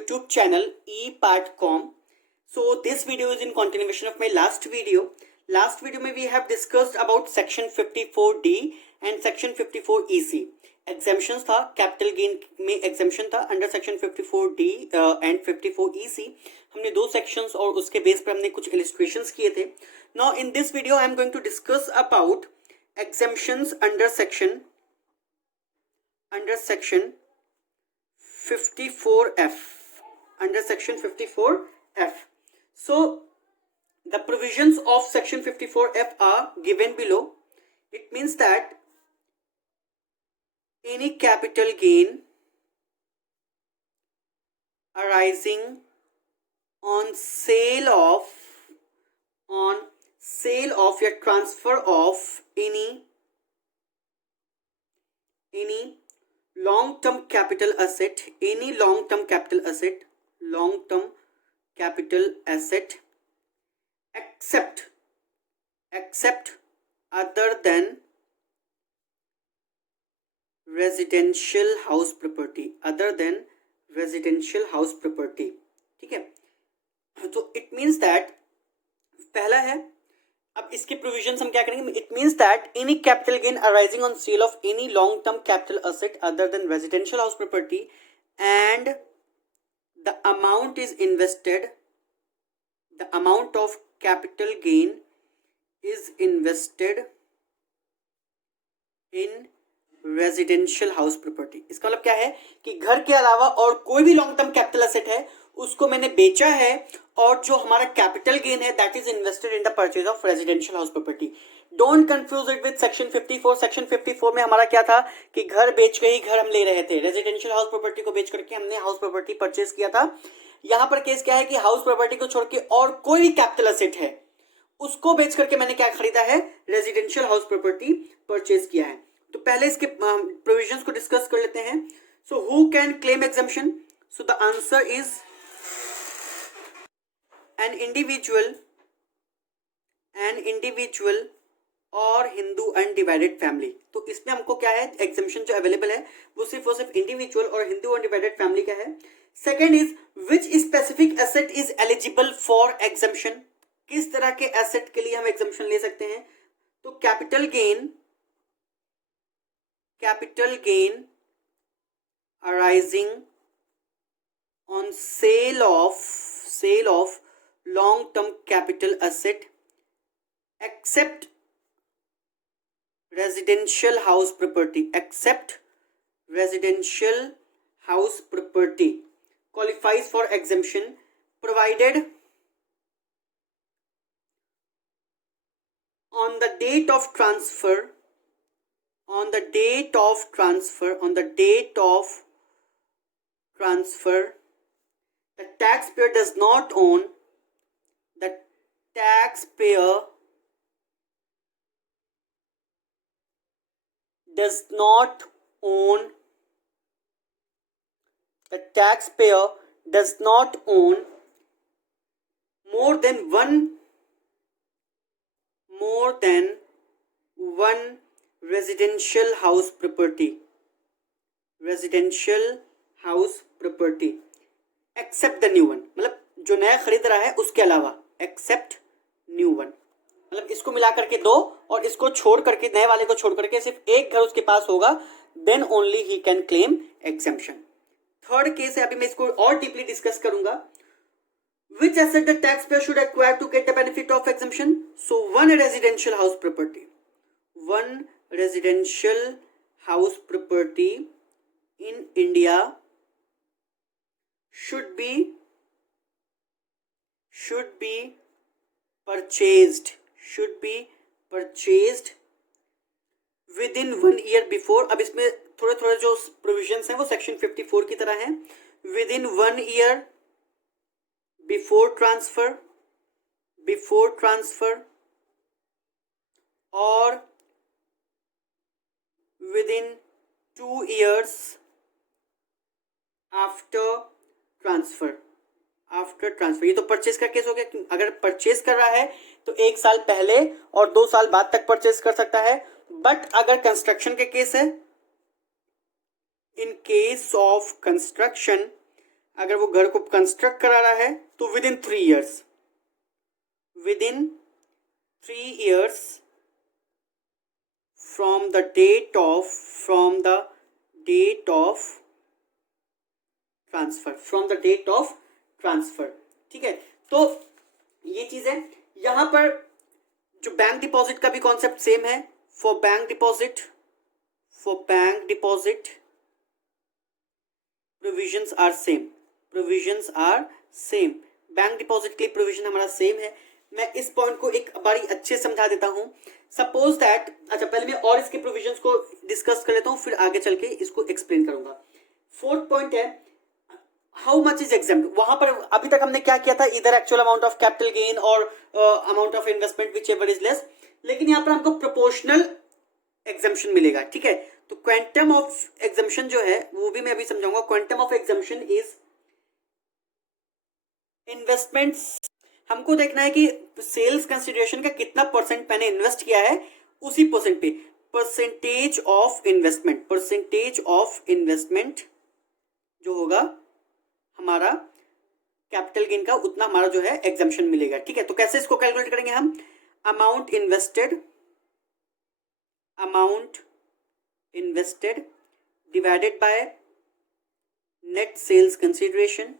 YouTube channel ePartCom. So this video is in continuation of my last video. Last video में we have discussed about section 54D and section 54EC. Exemptions था, capital gain में exemption था under section 54D and 54EC. हमने दो sections और उसके base पर हमने कुछ illustrations किए थे. Now in this video I am going to discuss about exemptions under section 54F. Under section 54F. So the provisions of section 54F are given below. It means that any capital gain arising on sale of या transfer of any long-term capital asset, except other than residential house property, ठीक है. तो it means that पहला है, अब इसके provisions हम क्या करेंगे. It means that any capital gain arising on sale of any long term capital asset other than residential house property and the amount is invested, the amount of capital gain is invested in residential house property. इसका मतलब क्या है कि घर के अलावा और कोई भी लॉन्ग टर्म कैपिटल असेट है उसको मैंने बेचा है और जो हमारा कैपिटल गेन है that is invested in the purchase of residential house property. Don't confuse it with section 54. Section 54 में हमारा क्या था कि घर बेच के ही घर हम ले रहे थे, रेजिडेंशियल हाउस प्रॉपर्टी को बेच करके हमने हाउस प्रॉपर्टी परचेज किया था. यहां पर केस क्या है कि हाउस प्रॉपर्टी को छोड़ के और कोई भी कैपिटल असेट है उसको बेच करके मैंने क्या खरीदा है, रेजिडेंशियल हाउस प्रॉपर्टी परचेज किया है. तो पहले इसके प्रोविजंस को डिस्कस कर लेते हैं. So who can claim exemption. So the answer is an individual और हिंदू अनडिवाइडेड फैमिली. तो इसमें हमको क्या है, एग्जम्पशन जो अवेलेबल है वो सिर्फ और सिर्फ इंडिविजुअल और हिंदू अनडिवाइडेड फैमिली का है. Second is which specific asset is eligible for exemption. किस तरह के एसेट के लिए हम एग्जम्पशन ले सकते हैं. तो capital gain arising on sale of long-term capital asset except residential house property qualifies for exemption provided on the date of transfer the taxpayer does not own more than one residential house property except the new one. मतलब जो नया खरीद रहा है उसके अलावा, accept new one. मतलब इसको मिला करके दो और इसको छोड़ करके, नए वाले को छोड़ करके सिर्फ एक घर उसके पास होगा, then only he can claim exemption. Third case है, अभी मैं इसको और डीपली डिस्कस करूंगा. Which asset the taxpayer should acquire to get the benefit of exemption. So one residential house property in India should be purchased within 1 year before. अब इसमें थोड़े जो प्रोविजंस हैं वो सेक्शन 54 की तरह हैं. within 1 year before transfer or within 2 years after transfer. ये तो परचेज का केस हो गया. अगर परचेज कर रहा है तो 1 साल पहले और 2 साल बाद तक परचेज कर सकता है. बट अगर कंस्ट्रक्शन के केस है, इन केस ऑफ कंस्ट्रक्शन अगर वो घर को कंस्ट्रक्ट करा रहा है तो within 3 years, within 3 years from the date of transfer, from the date of transfer. ठीक है, तो ये चीज है। यहां पर जो बैंक डिपॉजिट का भी कॉन्सेप्ट सेम है। For bank deposit provisions are same, bank deposit के लिए प्रोविजन हमारा सेम है। मैं इस पॉइंट को एक बारी अच्छे से समझा देता हूं। सपोज दैट, अच्छा पहले मैं और इसके प्रोविजंस को डिस्कस कर लेता हूं, फिर आगे चल के इसको एक्सप्लेन करूंगा। फोर्थ पॉइंट है हाउ मच इज एग्जाम्प्ट। वहां पर अभी तक हमने क्या किया था, इधर actual amount of capital gain और amount of investment whichever is less, लेकिन यहाँ पर हमको प्रोपोर्शनल एग्जाम्पशन मिलेगा। ठीक है, तो क्वांटम ऑफ एग्जाम्पशन जो है वो भी मैं अभी समझाऊंगा। Quantum of exemption is investments, हमको देखना है कि सेल्स कंसिडरेशन का कितना परसेंट मैंने इन्वेस्ट किया है, उसी परसेंट पे परसेंटेज ऑफ इन्वेस्टमेंट जो होगा हमारा कैपिटल गेन का, उतना हमारा जो है एग्जाम्पशन मिलेगा। ठीक है, तो कैसे इसको कैलकुलेट करेंगे हम, amount invested divided by net sales consideration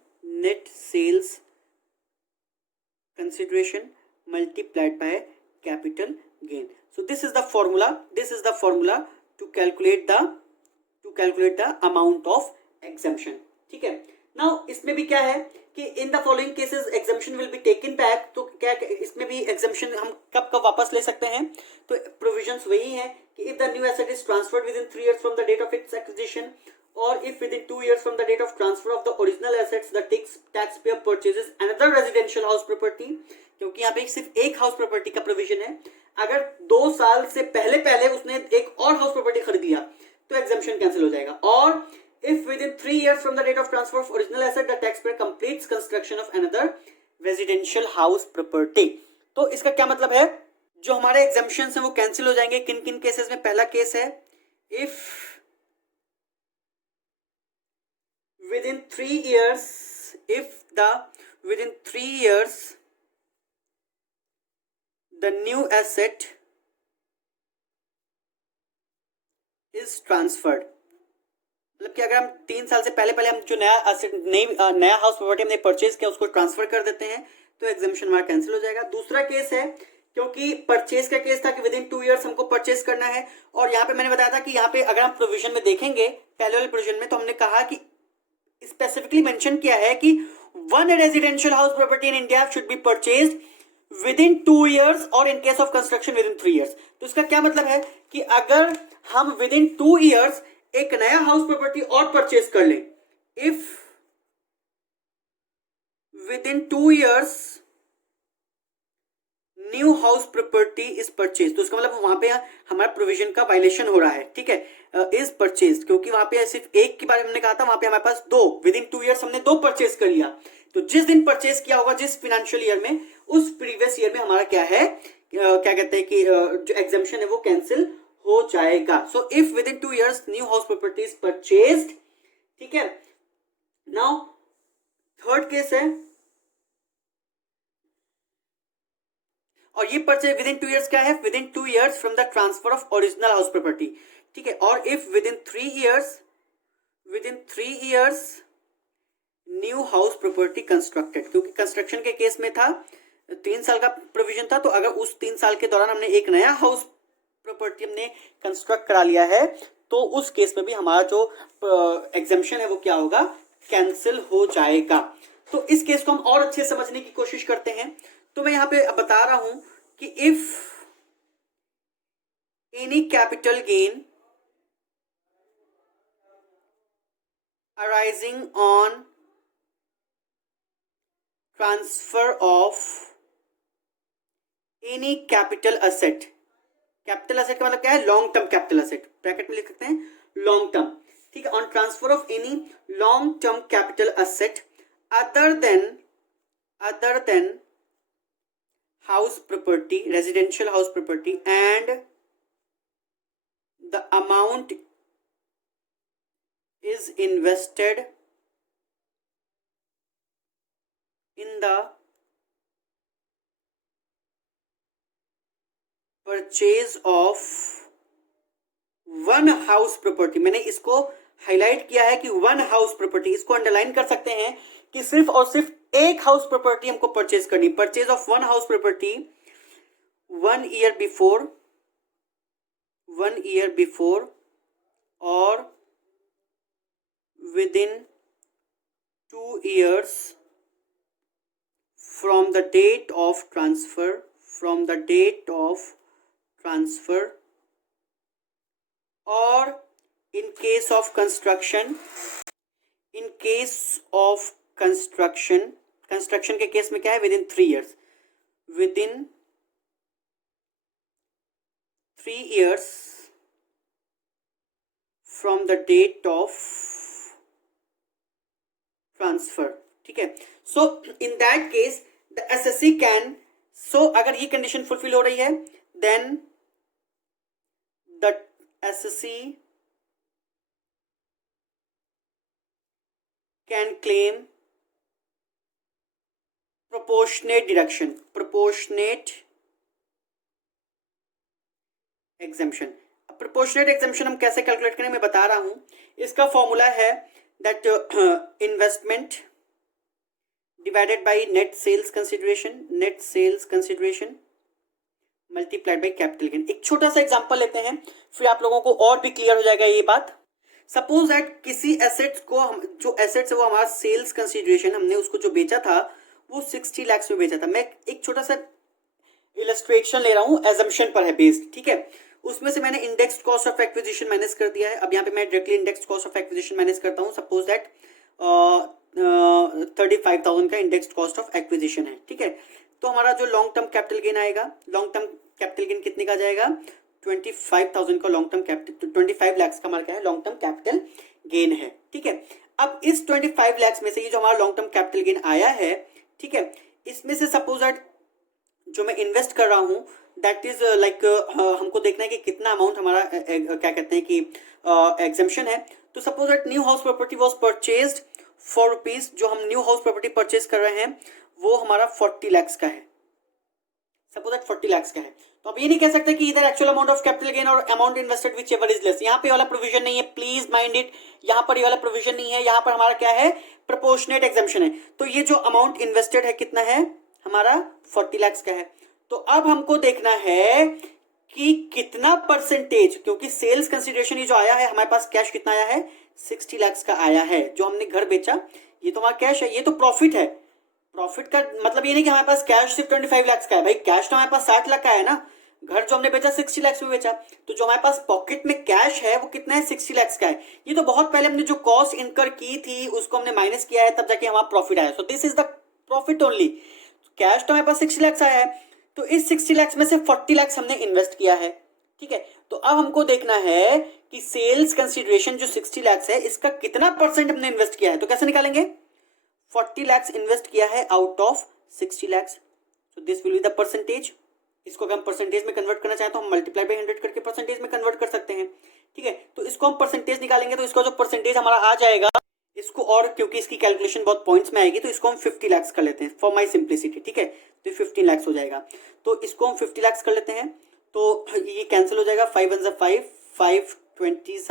multiplied by capital gain. So this is the formula to calculate the amount of exemption. ठीक है, now इसमें भी क्या है कि in the following cases exemption will be taken back। तो क्या इसमें भी exemption हम कब वापस ले सकते हैं, तो provisions वही है कि if the new asset is transferred within 3 years from the date of its acquisition, or if within 2 years from the date of transfer of the original assets the taxpayer purchases another residential house property। क्योंकि यहाँ पे सिर्फ एक house property का provision है, अगर 2 साल से पहले उसने एक और हाउस प्रॉपर्टी खरीद लिया तो एग्जाम्पशन कैंसिल हो जाएगा। और if within 3 years from the date of transfer of original asset the taxpayer completes construction of another residential house property। तो इसका क्या मतलब है, जो हमारे एग्जाम्पशन है वो कैंसिल हो जाएंगे। किन किन केसेस में, पहला केस है if within 3 years the new asset is transferred। मतलब कि अगर हम 3 साल से पहले हम जो नया हाउस प्रॉपर्टी हमने परचेज किया उसको ट्रांसफर कर देते हैं तो एग्जाम्पशन हमारा कैंसिल हो जाएगा। दूसरा केस है, क्योंकि परचेज का केस था कि विद इन 2 इयर्स हमको परचेज करना है, और यहाँ पे मैंने बताया था कि यहाँ पे अगर हम प्रोविजन में देखेंगे, पहले वाले प्रोविजन में, तो हमने कहा कि स्पेसिफिकली मेंशन किया है कि one residential house property in India should be purchased within 2 years और in case of construction within 3 years. तो इसका क्या मतलब है कि अगर हम विद इन 2 इयर्स एक नया हाउस प्रॉपर्टी और परचेज कर लें, if with in 2 years new house property is purchase, तो उसका मतलब वहां पे हमारा प्रोविजन का वायलेशन हो रहा है। ठीक है, इज परचेज, क्योंकि वहां पे सिर्फ एक के बारे में हमने कहा था, वहां पे हमारे पास 2, विद इन 2 इयर्स हमने 2 परचेज कर लिया। तो जिस दिन परचेज किया होगा जिस फाइनेंशियल ईयर में, उस प्रीवियस ईयर में हमारा क्या है, क्या कहते हैं कि जो एग्जाम्पशन है वो कैंसिल हो जाएगा। So if with in 2 years new house property is purchased. ठीक है, नाउ थर्ड केस है, और ये परचेज विद इन 2 इयर्स क्या है, with in 2 years from the transfer of original house property. ठीक है, और if with in 3 years new house property constructed, क्योंकि कंस्ट्रक्शन के केस में था 3 साल का प्रोविजन था, तो अगर उस 3 साल के दौरान हमने एक नया हाउस प्रॉपर्टी हमने कंस्ट्रक्ट करा लिया है, तो उस केस में भी हमारा जो एग्जाम्पशन है वो क्या होगा, कैंसिल हो जाएगा। तो इस केस को हम और अच्छे समझने की कोशिश करते हैं। तो मैं यहां पे बता रहा हूं कि if any capital gain arising on transfer of any capital asset, capital asset का मतलब क्या है, long term capital asset, bracket में लिख सकते हैं लॉन्ग टर्म। ठीक है, on transfer of any long term capital asset other than house property, residential house property, and the amount is invested the purchase of one house property, मैंने इसको highlight किया है कि वन हाउस प्रॉपर्टी, इसको underline कर सकते हैं कि सिर्फ और सिर्फ एक हाउस प्रॉपर्टी हमको परचेज करनी, purchase of one house property 1 year before or within 2 years from the date of transfer, or in case of construction, construction के केस में क्या है, within 3 years, within 3 years from the date of transfer, ठीक है। So in that case the assessee can, so अगर ये condition fulfil हो रही है then the assessee can claim proportionate deduction, proportionate exemption. Proportionate exemption हम कैसे कैलकुलेट करें मैं बता रहा हूं। इसका फॉर्मूला है that investment divided by net sales consideration multiplied by capital gain. एक छोटा सा एग्जांपल लेते हैं फिर आप लोगों को और भी क्लियर हो जाएगा ये बात। सपोज दैट किसी एसेट्स को हम, जो एसेट्स है वो हमारा सेल्स कंसिडरेशन, हमने उसको जो बेचा था वो 60 लाख में बेचा था। मैं एक छोटा सा इलस्ट्रेशन ले रहा हूं, एजम्पशन पर है बेस्ड, ठीक है। उसमें से मैंने index cost of acquisition minus कर दिया है। अब यहाँ पे मैं directly index cost of acquisition minus करता हूँ। सपोज दैट 35,000 का इंडेक्स कॉस्ट ऑफ एक्विजिशन है, ठीक है। तो हमारा जो लॉन्ग टर्म कैपिटल गेन आएगा, लॉन्ग टर्म कैपिटल गेन कितने का जाएगा, 25,000 का लॉन्ग टर्म कैपिटल, 25 लाख का हमारा क्या है, लॉन्ग टर्म कैपिटल गेन है, ठीक है। अब इस 25 लाख में से ये जो हमारा लॉन्ग टर्म कैपिटल गेन आया है, ठीक है, इसमें से सपोज दैट जो मैं इन्वेस्ट कर रहा हूं दैट इज लाइक हमको देखना है कि कितना अमाउंट हमारा क्या कहते हैं कि एग्जेम्पशन है। तो suppose that new house property was purchased for rupees, जो हम न्यू हाउस प्रॉपर्टी परचेज कर रहे हैं वो हमारा 40 लाख का है। सपोज दैट 40 लाख का है, तो अब ये नहीं कह सकते कि इधर actual amount of capital gain और amount invested whichever is less. यहाँ पे वाला प्रोविजन नहीं है, प्लीज माइंड इट। यहाँ पर ये वाला प्रोविजन नहीं है, यहाँ पर हमारा क्या है, प्रोपोर्शनेट एग्जेम्पशन है। तो ये जो अमाउंट इन्वेस्टेड है कितना है, हमारा 40 लाख का है। तो अब हमको देखना है कि कितना परसेंटेज, क्योंकि सेल्स कंसिडरेशन ये जो आया है हमारे पास कैश कितना आया है, 60 लाख का आया है। जो हमने घर बेचा ये तो हमारा कैश है, ये तो प्रॉफिट है। प्रॉफिट का मतलब ये नहीं कि हमारे पास कैश सिर्फ 25 लाख का है, भाई कैश तो हमारे पास 60 लाख का है ना। घर जो हमने बेचा 60 लाख में बेचा, तो जो हमारे पास पॉकेट में कैश है वो कितना है, 60 लाख का है। ये तो बहुत पहले हमने जो कॉस्ट इनकर की थी उसको हमने माइनस किया है, तब जाके हमारा प्रॉफिट आया। So this is the profit only. Cash तो हमारे पास 60 लाख आया है, तो इस 60 लाख में से 40 लाख हमने इन्वेस्ट किया है, ठीक है। तो अब हमको देखना है कि सेल्स कंसिडरेशन जो 60 लाख है इसका कितना परसेंट हमने इन्वेस्ट किया है। तो कैसे निकालेंगे, 40 लाख इन्वेस्ट किया है out of 60 lakh, so this will be the percentage. इसको अगर हम परसेंटेज में कन्वर्ट करना चाहें तो हम मल्टीप्लाई बाय 100 करके परसेंटेज में कन्वर्ट कर सकते हैं, ठीक है। तो इसको हम परसेंटेज निकालेंगे, तो इसका जो परसेंटेज हमारा आ जाएगा, इसको और क्योंकि इसकी कैलकुलेशन बहुत पॉइंट्स में आएगी तो इसको हम 50 लाख कर लेते हैं फॉर माय सिंप्लिसिटी, ठीक है। तो 15 लाख हो जाएगा, तो इसको हम 50 लाख कर लेते हैं। तो ये कैंसिल हो जाएगा, 5 1 5, 5 20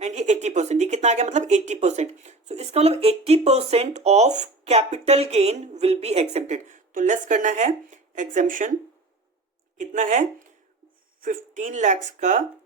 एंड ये 80%, ये कितना आ गया, मतलब 80%। तो इसका मतलब 80% of capital gain will be accepted. तो लेस करना है, एग्जेम्पशन कितना है, 15 लाख का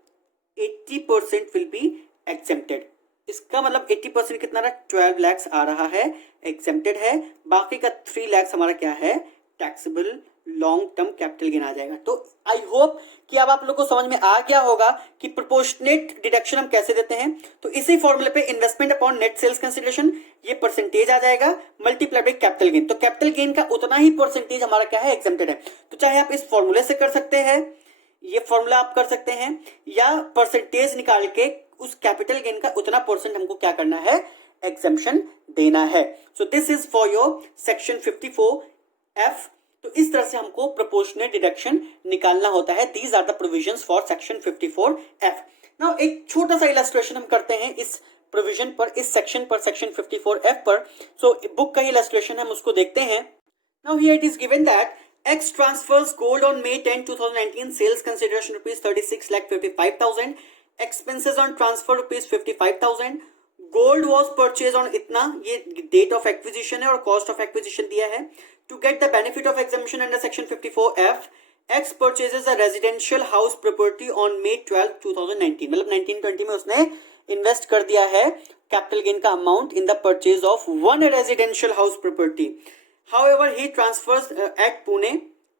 80% विल बी एक्सेप्टेड। इसका मतलब 80% कितना रहा, 12 लाख आ रहा है, एग्जेम्प्टेड है। बाकी का 3 लाख हमारा क्या है, taxable long term capital gain आ जाएगा। तो आई होप कि अब आप लोग को समझ में आ गया होगा कि प्रोपोर्शनेट डिडक्शन हम कैसे देते हैं। तो इसी फॉर्मूले पे investment upon net sales consideration, ये परसेंटेज आ जाएगा मल्टीप्लाई बाय कैपिटल गेन। तो कैपिटल गेन का उतना ही परसेंटेज हमारा क्या है, एग्जेम्प्टेड है। तो चाहे आप इस फॉर्मूले से कर सकते हैं, ये फॉर्मूला आप कर सकते हैं, या परसेंटेज निकाल के उस कैपिटल गेन का उतना परसेंट हमको क्या करना है, एग्जेम्पशन देना है। So this is for your section 54F। तो इस तरह से हमको प्रोपोर्शनेट डिडक्शन निकालना होता है। These are the provisions for section 54F। Now एक छोटा सा इलस्ट्रेशन हम करते हैं इस प्रोविजन पर, इस सेक्शन पर, सेक्शन 54F पर। सो बुक का इलस्ट्रेशन हम उसको देखते हैं। Now here it is given that X transfers gold on May 10, 2019, sales consideration rupees 36,55,000, expenses on transfer rupees 55,000, gold was purchased on इतना, ये date of acquisition है और cost of acquisition दिया है. To get the benefit of exemption under section 54F, X purchases a residential house property on May 12, 2019. मतलब 1920 में उसने invest कर दिया है कैपिटल गेन का amount in the purchase of one residential house property. However, he transfers at Pune.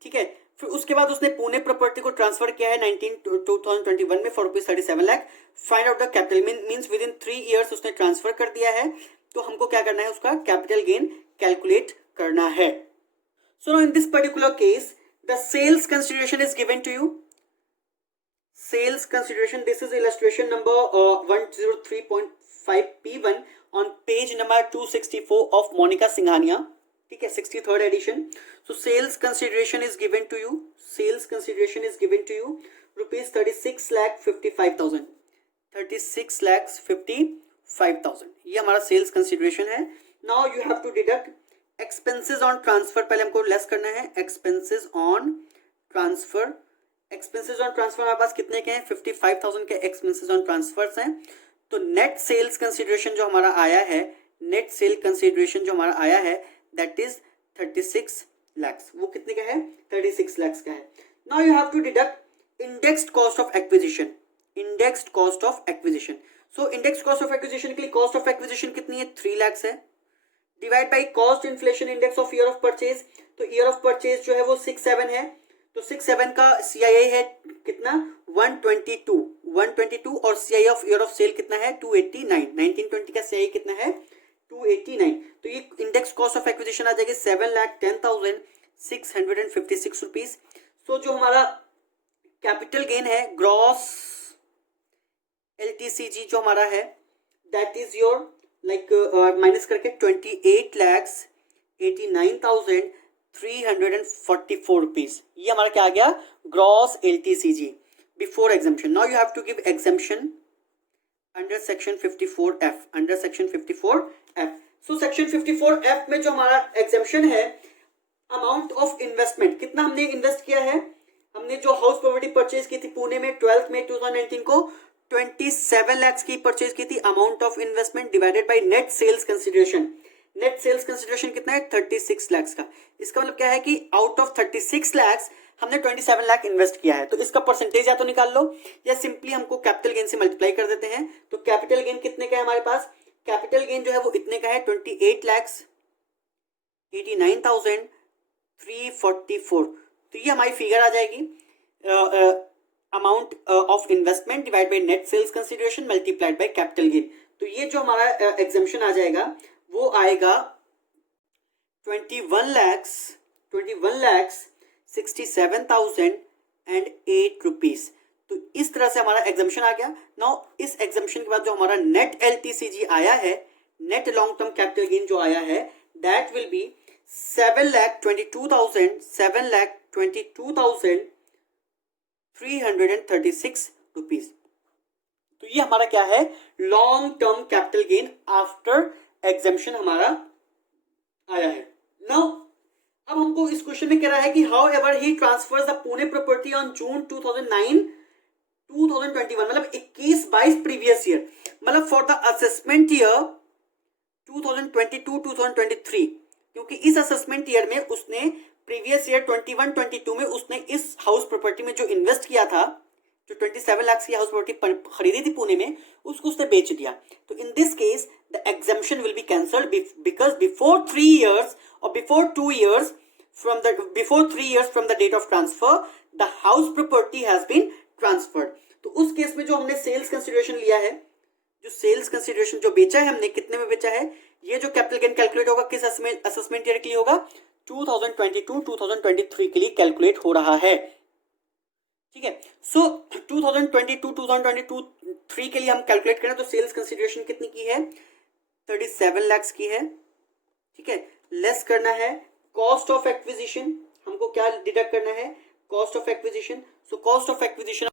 ठीक है, फिर उसके बाद उसने पुणे प्रॉपर्टी को ट्रांसफर किया है 2021 में for rupees 37 lakh. Find out the capital means with in 3 years उसने ट्रांसफर कर दिया है. तो हमको क्या करना है, उसका कैपिटल गेन कैलकुलेट करना है. So now in this particular case the sales consideration is given to you. Sales consideration, this is illustration number 103.5 P1 on page number 264 of Monica Singhania. ठीक है, 63rd edition. So sales consideration is given to you. Sales consideration is given to you rupees 36,55,000. 36,55,000 ये हमारा sales consideration है. Now you have to deduct expenses on transfer. पहले हमको less करना है expenses on transfer. Expenses on transfer हमारे पास कितने के हैं, 55,000 के एक्सपेंसेस ऑन ट्रांसफर्स हैं. तो नेट सेल्स कंसिडरेशन जो हमारा आया है, नेट सेल कंसिडरेशन जो हमारा आया है दैट इज 36 lakhs. वो कितने का है, 36 lakhs का है. Now you have to deduct indexed cost of acquisition. Indexed cost of acquisition. So indexed cost of acquisition के लिए कॉस्ट ऑफ एक्विजिशन कितनी है, 3 lakhs है. Divide by cost inflation index of year of purchase. तो year of purchase जो है वो 6-7 है. तो 6-7 का CII है कितना, 122 और CII of year of sale कितना है, 289. 1920 का CII कितना है, 289. तो ये इंडेक्स कॉस्ट ऑफ एक्विजिशन आ जाएगी 7,10,656 रुपीज. तो जो हमारा कैपिटल गेन है ग्रॉस LTCG जो हमारा है that is your like minus करके 28,89,344 रुपीज. ये हमारा क्या आ गया, gross LTCG before exemption. Now you have to give exemption under section 54F. Under section 54F. So section 54F में जो हमारा एग्जेम्पशन है, अमाउंट ऑफ इन्वेस्टमेंट, कितना हमने इन्वेस्ट किया है, हमने जो हाउस प्रॉपर्टी परचेज की थी पुणे में 12 मई 2019 को 27 lakhs की परचेज की थी. Amount of investment divided by net sales consideration. Net sales consideration कितना है, 36 lakhs का. इसका मतलब क्या है कि आउट ऑफ 36 lakhs हमने 27 लाख इन्वेस्ट किया है. तो इसका परसेंटेज या तो निकाल लो या सिंपली हमको कैपिटल गेन से मल्टीप्लाई कर देते हैं. तो कैपिटल गेन कितने का है हमारे पास, कैपिटल गेन जो है वो इतने का है 28,89,344. तो ये हमारी फिगर आ जाएगी, amount of investment divide by net sales consideration multiplied by capital gain. तो ये जो हमारा एग्जेम्पशन आ जाएगा वो आएगा 21,67,008 रुपीज. तो इस तरह से हमारा एग्जेम्पशन आ गया. नाउ इस एग्जेम्पशन के बाद जो हमारा नेट LTCG आया है, net long term capital gain जो आया है दैट विल बी 7,22,336 रुपीज. तो ये हमारा क्या है, long term capital gain after exemption हमारा आया है. नाउ अब हमको इस क्वेश्चन में कह रहा है कि how ever he transverse the Pune property on June 2021 मतलब 21-22 प्रीवियस ईयर, मतलब फॉर द असेसमेंट ईयर 2022-2023, क्योंकि इस असेसमेंट ईयर में उसने प्रीवियस ईयर 21-22 में उसने इस हाउस प्रॉपर्टी में जो इन्वेस्ट किया था, जो 27 लाख की हाउस प्रॉपर्टी खरीदी थी पुणे में, उसको उसने बेच दिया. तो in this case the exemption will be cancelled because before 3 years or before 2 years before 3 years from the date of transfer the house property has been transferred. तो उस केस में जो हमने सेल्स कंसिडरेशन लिया है, जो सेल्स कंसिडरेशन जो बेचा है हमने, कितने में बेचा है, ये जो कैपिटल गेन कैलकुलेट होगा किस असेसमेंट ईयर के लिए होगा, 2022-2023 के लिए कैलकुलेट हो रहा है. ठीक है, सो 2022-2023 के लिए हम कैलकुलेट करें तो सेल्स कंसिडरेशन कितनी की है, 37 lakhs की है. ठीक है, लेस करना है कॉस्ट ऑफ एक्विजिशन. हमको क्या डिडक्ट करना है, cost of acquisition. So cost of acquisition,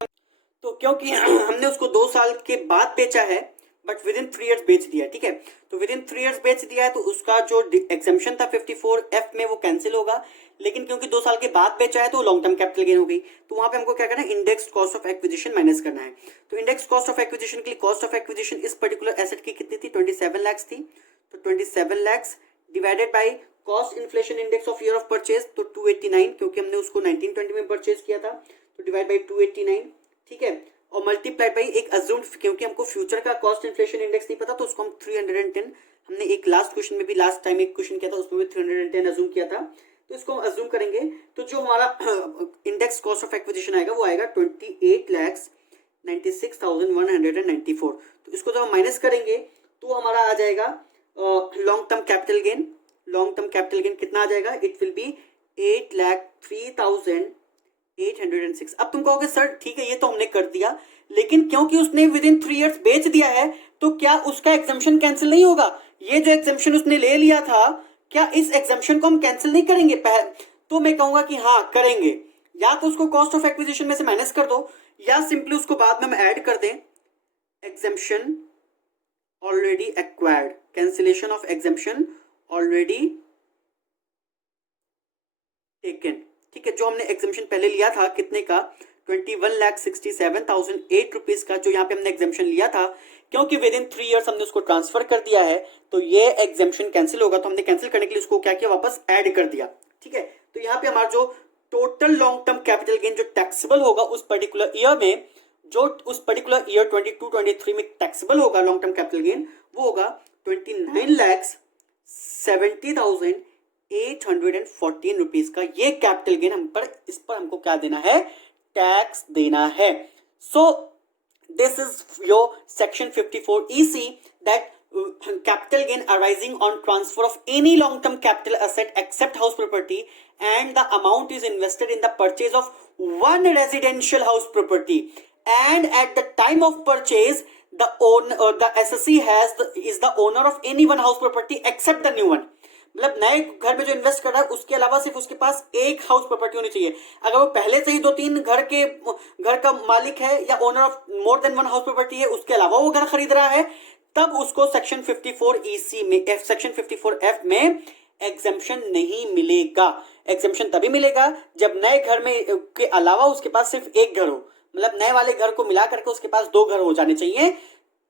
तो क्योंकि हमने उसको 2 साल के बाद बेचा है, बट विद इन 3 ईयर्स बेच दिया, ठीक है। तो विद इन 3 ईयर्स बेच दिया है तो उसका जो एग्जाम्पशन था 54F में वो कैंसिल होगा, लेकिन क्योंकि 2 साल के बाद बेचा है तो लॉन्ग टर्म कैपिटल गेन हो गई। तो वहां पे हमको क्या करना है, index cost of acquisition minus करना है। तो इंडेक्स कॉस्ट ऑफ एक्विजिशन के लिए कॉस्ट ऑफ एक्विजिशन इस पर्टिकुलर एसेट की कितनी थी, 27 लाख थी। तो 27 lakh divided by cost inflation index of year of purchase, तो 289, क्योंकि हमने उसको 1920 में परचेज किया था, तो डिवाइड बाई 289, ठीक है। और मल्टीप्लाई बाई एक अज्यूम्ड, क्योंकि हमको फ्यूचर का कॉस्ट इन्फ्लेशन इंडेक्स नहीं पता तो उसको हम 310, हमने एक लास्ट क्वेश्चन में भी लास्ट टाइम एक क्वेश्चन किया था उसमें भी 310 अज्यूम किया था, तो इसको हम अज्यूम करेंगे। तो जो हमारा इंडेक्स कॉस्ट ऑफ एक्विजिशन आएगा वो आएगा 28,96,194। तो इसको जब हम माइनस करेंगे तो हमारा आ जाएगा long term capital gain. Long term capital gain कितना आ जाएगा, इट विल बी 8,03,806। अब तुम कहोगे सर ठीक है ये तो हमने कर दिया, लेकिन क्योंकि उसने विद इन 3 ईयर्स बेच दिया है तो क्या उसका एग्जम्पशन कैंसिल नहीं होगा? ये जो एग्जम्पशन उसने ले लिया था, क्या इस एग्जम्पशन को हम कैंसिल नहीं करेंगे? तो मैं कहूंगा कि हाँ करेंगे। या तो उसको कॉस्ट ऑफ एक्विजिशन में से माइनस कर दो, या सिंपली उसको बाद में हम ऐड कर दें exemption already acquired, cancellation of exemption already taken, ठीक है। जो हमने एग्जम्पशन पहले लिया था कितने का, 21,67,008 रुपीज का, जो यहाँ पे हमने एग्जम्पशन लिया था, क्योंकि विद इन 3 ईयर्स हमने उसको ट्रांसफर कर दिया है तो ये एग्जम्पशन कैंसिल होगा। तो हमने कैंसिल करने के लिए उसको क्या किया, वापस ऐड कर दिया, ठीक है। तो यहाँ पे हमारा जो total long term capital gain जो टैक्सेबल होगा उस पर्टिकुलर ईयर में, जो उस पर्टिकुलर ईयर 22-23 में टैक्सेबल होगा लॉन्ग टर्म कैपिटल गेन, वो होगा 29,70,814 रुपीज का। ये कैपिटल गेन हम पर, इस पर हमको क्या देना है, टैक्स देना है। So this is your section 54 EC, that capital gain arising on transfer of any long term capital asset except house property and the amount is invested in the purchase of one residential house property, and at the time of purchase the owner or the assessee is the owner of any one house property except the new one। मतलब नए घर में जो invest कर रहा है उसके अलावा सिर्फ उसके पास एक हाउस प्रॉपर्टी होनी चाहिए। अगर वो पहले से ही 2-3 घर का मालिक है या owner of more than one house property है, उसके अलावा वो घर खरीद रहा है, तब उसको सेक्शन 54 EC में, सेक्शन 54F में एग्जम्पशन नहीं मिलेगा। एग्जम्पशन तभी मिलेगा जब नए घर में के अलावा उसके पास सिर्फ एक घर हो, मतलब नए वाले घर को मिला करके उसके पास 2 घर हो जाने चाहिए,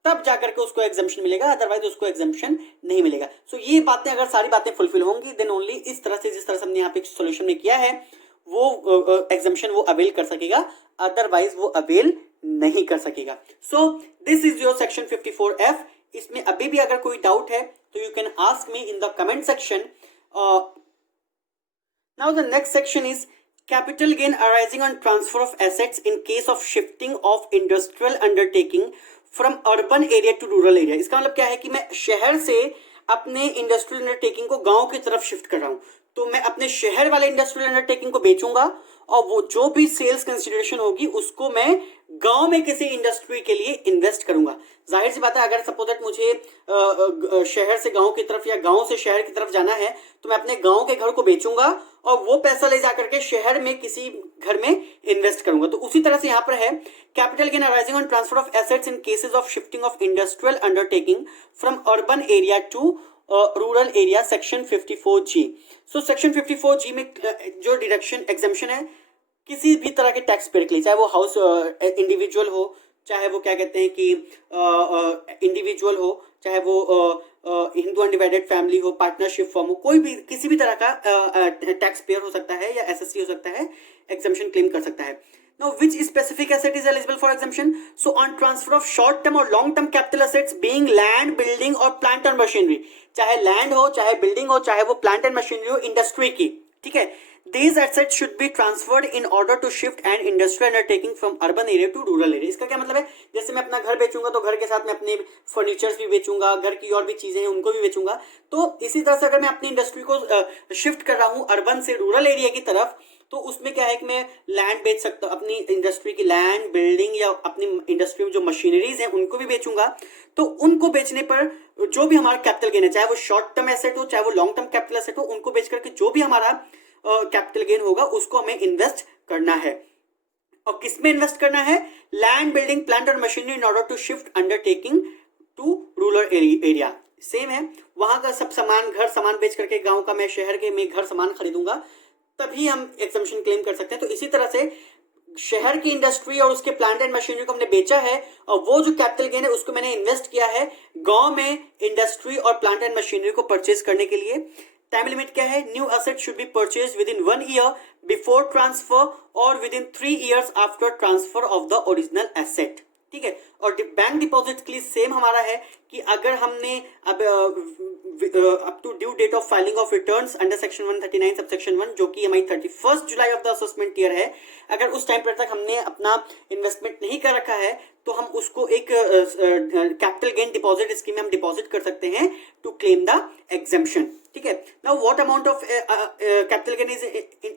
तब जाकर के उसको एग्जम्पशन मिलेगा, अदरवाइज उसको एग्जम्पशन नहीं मिलेगा। सो ये बातें, अगर सारी बातें फुलफिल होंगी देन ओनली इस तरह से, जिस तरह से हमने यहाँ पे सोल्यूशन में किया है, वो एग्जम्पशन वो अवेल कर सकेगा, अदरवाइज वो अवेल नहीं कर सकेगा। So this is your section 54F। इसमें अभी भी अगर कोई डाउट है तो you can ask me in the comment section. Now the next section is capital gain arising on transfer of assets in case of shifting of industrial undertaking from urban area to rural area। इसका मतलब क्या है कि मैं शहर से अपने industrial undertaking को गांव की तरफ शिफ्ट कर रहा हूं, तो मैं अपने शहर वाले इंडस्ट्रियल अंडरटेकिंग को बेचूंगा और वो जो भी सेल्स कंसिडरेशन होगी उसको मैं गांव में किसी इंडस्ट्री के लिए इन्वेस्ट करूंगा। जाहिर सी बात है, अगर सपोज दैट मुझे शहर से गांव की तरफ या गांव से शहर की तरफ जाना है तो मैं अपने गांव के घर को बेचूंगा और वो पैसा ले जाकर के शहर में किसी घर में इन्वेस्ट करूंगा। तो उसी तरह से यहाँ पर है capital gain arising on transfer of assets in cases of shifting of industrial undertaking from urban area to rural area, section 54G। So section 54G में जो डिडक्शन एग्जम्पशन है किसी भी तरह के टैक्स पेयर के लिए, चाहे वो हाउस इंडिविजुअल हो, चाहे वो क्या कहते हैं कि इंडिविजुअल हो, चाहे वो हिंदू अनडिवाइडेड फैमिली हो, पार्टनरशिप फॉर्म हो, कोई भी किसी भी तरह का टैक्स पेयर हो सकता है या एसएससी हो सकता है, एग्जम्पशन क्लेम कर सकता है। Now, which specific asset is eligible for exemption? So, on transfer of short-term or long-term capital assets being land, building or plant and machinery, चाहे लैंड हो, चाहे बिल्डिंग हो, चाहे वो प्लांट एंड मशीनरी हो इंडस्ट्री की, ठीक है, these assets should be transferred in order to shift an industrial undertaking from urban area to rural area। इसका क्या मतलब है, जैसे मैं अपना घर बेचूंगा तो घर के साथ में अपने फर्नीचर्स भी बेचूंगा, घर की और भी चीजें हैं उनको भी बेचूंगा। तो इसी तरह से अगर मैं अपनी इंडस्ट्री को शिफ्ट कर रहा हूँ अर्बन से रूरल एरिया की तरफ, तो उसमें क्या है कि मैं लैंड बेच सकता हूँ, अपनी इंडस्ट्री की लैंड, बिल्डिंग या अपनी इंडस्ट्री में जो मशीनरीज हैं उनको भी बेचूंगा। तो उनको बेचने पर जो भी हमारा कैपिटल गेन है, चाहे वो शॉर्ट टर्म एसेट हो, चाहे वो लॉन्ग टर्म कैपिटल एसेट हो, उनको बेच करके जो भी हमारा कैपिटल गेन होगा उसको हमें इन्वेस्ट करना है। और किसमें इन्वेस्ट करना है, लैंड, बिल्डिंग, प्लांट और machinery in order to shift undertaking to rural area. Same है, वहां का सब सामान, घर सामान बेच करके गांव का मैं शहर के में घर सामान खरीदूंगा, तभी हम एग्जम्पशन क्लेम कर सकते हैं। तो इसी तरह से शहर की इंडस्ट्री और उसके प्लांट एंड मशीनरी को हमने बेचा है, और वो जो कैपिटल गेन है उसको मैंने इन्वेस्ट किया है गांव में इंडस्ट्री और प्लांट एंड मशीनरी को परचेज करने के लिए। टाइम लिमिट क्या है? New asset should be purchase within 1 year before transfer और within 3 years after transfer of the original asset. ठीक है। और बैंक डिपॉजिट के लिए सेम हमारा है कि अगर हमने अब up to due date of filing of returns under section 139 subsection 1, जो कि हमारी 31 जुलाई ऑफ द असेसमेंट ईयर है, अगर उस टाइम पर तक हमने अपना इन्वेस्टमेंट नहीं कर रखा है तो हम उसको एक कैपिटल गेन डिपॉजिट स्कीम में हम डिपॉजिट कर सकते हैं टू क्लेम द एग्जेम्पशन। ठीक है। Now what amount of capital gain is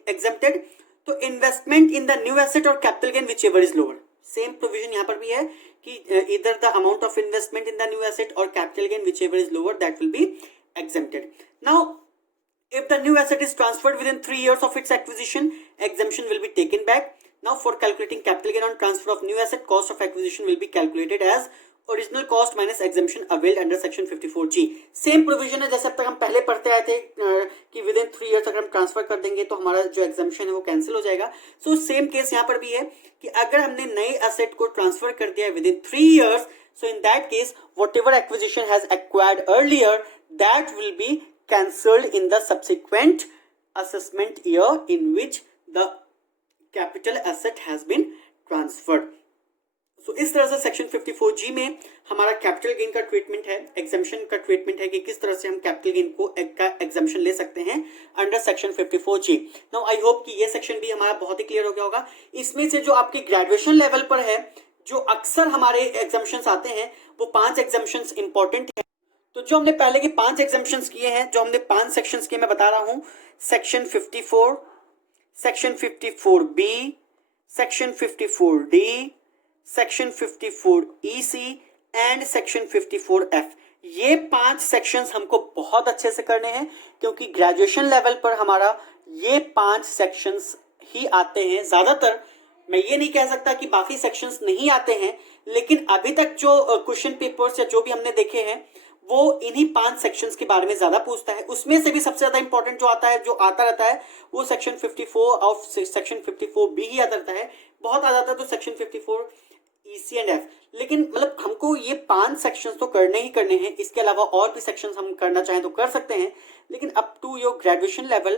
exempted? तो investment in the new asset और capital gain whichever is lower, same provision यहाँ पर भी है कि इधर the amount of investment in the new asset और capital gain whichever is lower that will be exempted. Now, if the new asset is transferred within 3 years of its acquisition, exemption will be taken back. Now, for calculating capital gain on transfer of new asset, cost of acquisition will be calculated as original cost minus exemption availed under section 54G. Same provision है जैसे अब तक हम पहले पढ़ते आए थे कि विद इन 3 इयर्स अगर हम ट्रांसफर कर देंगे तो हमारा जो एग्जाम्पशन है वो कैंसिल हो जाएगा। सो सेम केस यहाँ पर भी है कि अगर हमने नए एसेट को ट्रांसफर कर दिया with in 3 years, so in that case whatever acquisition has acquired earlier that will be cancelled in the subsequent assessment year in which the capital asset has been transferred. So इस तरह से section 54G में हमारा capital gain का treatment है, exemption का treatment है कि किस तरह से हम कैपिटल गेन को एग्जाम्पशन ले सकते हैं under section 54G। Now I hope कि ये सेक्शन भी हमारा बहुत ही क्लियर हो गया होगा। इसमें से जो आपकी ग्रेजुएशन लेवल पर है, जो अक्सर हमारे एग्जाम्पशंस आते हैं, वो 5 एग्जाम्पशंस इंपॉर्टेंट हैं। तो जो हमने पहले के 5 एग्जाम्पशंस किए हैं, जो हमने 5 सेक्शंस किए, मैं बता रहा हूं, section 54, section 54B, section 54D, section 54EC and section 54F। ये 5 सेक्शंस हमको बहुत अच्छे से करने हैं क्योंकि ग्रेजुएशन लेवल पर हमारा ये 5 सेक्शंस ही आते हैं ज्यादातर। मैं ये नहीं कह सकता कि बाकी सेक्शंस नहीं आते हैं, लेकिन अभी तक जो क्वेश्चन पेपर्स या जो भी हमने देखे हैं वो इन्हीं 5 सेक्शंस के बारे में ज्यादा पूछता है। उसमें से भी सबसे ज्यादा इंपॉर्टेंट जो आता है, जो आता रहता है, वो सेक्शन 54 और सेक्शन 54B ही आता रहता है। बहुत आ जाता है तो सेक्शन 54 EC एंड F। लेकिन मतलब हमको ये 5 सेक्शंस तो करने ही करने हैं, इसके अलावा और भी सेक्शंस हम करना चाहें तो कर सकते हैं, लेकिन up to your graduation level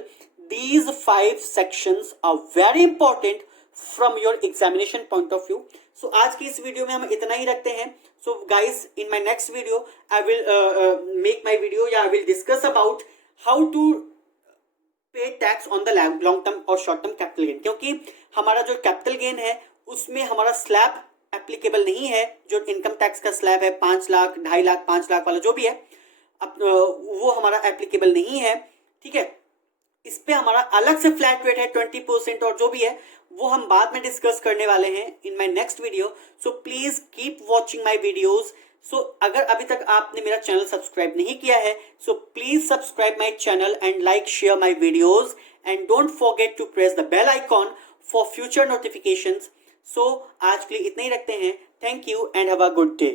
these 5 sections are very important from your examination point of view. So आज की इस वीडियो में हम इतना ही रखते हैं। So guys, in my next video I will make my video या I will discuss about how to pay tax on the long term और शॉर्ट टर्म कैपिटल गेन, क्योंकि हमारा जो कैपिटल गेन है उसमें हमारा स्लैब एप्लीकेबल नहीं है। जो इनकम टैक्स का स्लैब है 5 लाख, 2.5 लाख, 5 लाख वाला जो भी है, वो हमारा एप्लीकेबल नहीं है। ठीक है। इस पे हमारा अलग से फ्लैट रेट है 20% और जो भी है वो हम बाद में डिस्कस करने वाले हैं in my next video. So please keep watching my videos. So अगर अभी तक आपने मेरा चैनल सब्सक्राइब नहीं किया है, so please subscribe my channel and like share my videos and don't forget to press the bell icon for future notifications. So आज के लिए इतना ही रखते हैं। Thank you and have a good day.